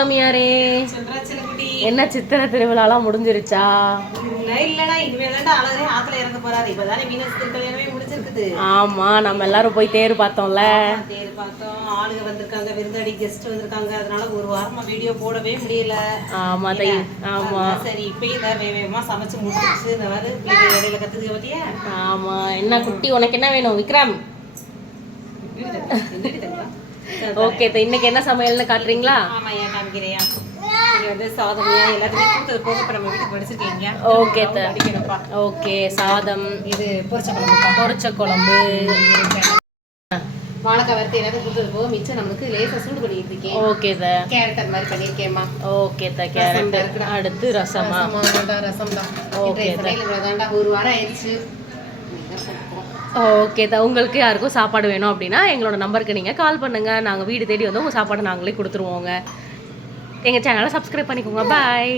மாமியாரே என்ன சித்திரை திருவிழாலாம் முடிஞ்சிருச்சா? இல்லடா இனிமேதான் அழகே ஆத்துல இறங்க போறாரு. இப்பதானே மீனஸ் திருக்கல்யாணமே முடிஞ்சிருக்குது. ஆமா, நம்ம எல்லாரும் போய் தேர் பார்த்தோம்ல. தேர் பார்த்தோம், ஆளுங்க வந்திருக்காங்க, விருந்தாடி கெஸ்ட் வந்திருக்காங்க. அதனால ஒரு வாரமா வீடியோ போடவே முடியல. ஆமா ஆமா, சரி இப்பயே வேகமா சமைச்சு முடிச்சிருச்சு. இந்த மாதிரி இடையில கத்துக்க பத்தியா. ஆமா, என்ன குட்டி உனக்கு என்ன வேணும் விக்ரம்? ஓகே, இன்னைக்கு என்ன சமையல்னு காட்டுறீங்களா? ஆமா, ஏன் காமிக்கிறியா? சாதமையா எல்லாத்தையும் கூட்டது போக இப்ப நம்ம வீட்டுக்கு படிச்சிருக்கீங்க. ஓகே ஓகே, சாதம், இது பொரிச்ச குழம்பு, வாழைக்காய் வறுத்து எல்லாத்தையும் கூட்டது போக மிச்சம் நமக்கு லேசா சூடு பண்ணிட்டு இருக்கேன். ஓகே கேரட் மாதிரி பண்ணிருக்கேம்மா. ஓகே கேரட், அடுத்து ரசமா? ரசம் தான். ஓகே ஒரு வாரம் ஆயிடுச்சு. ஓகே உங்களுக்கு யாருக்கும் சாப்பாடு வேணும் அப்படின்னா எங்களோட நம்பருக்கு நீங்கள் கால் பண்ணுங்கள். நாங்கள் வீடு தேடி வந்து உங்கள் சாப்பாடு நாங்களே கொடுத்துருவோங்க. எங்கள் சேனலை சப்ஸ்கிரைப் பண்ணிக்கோங்க. பாய்.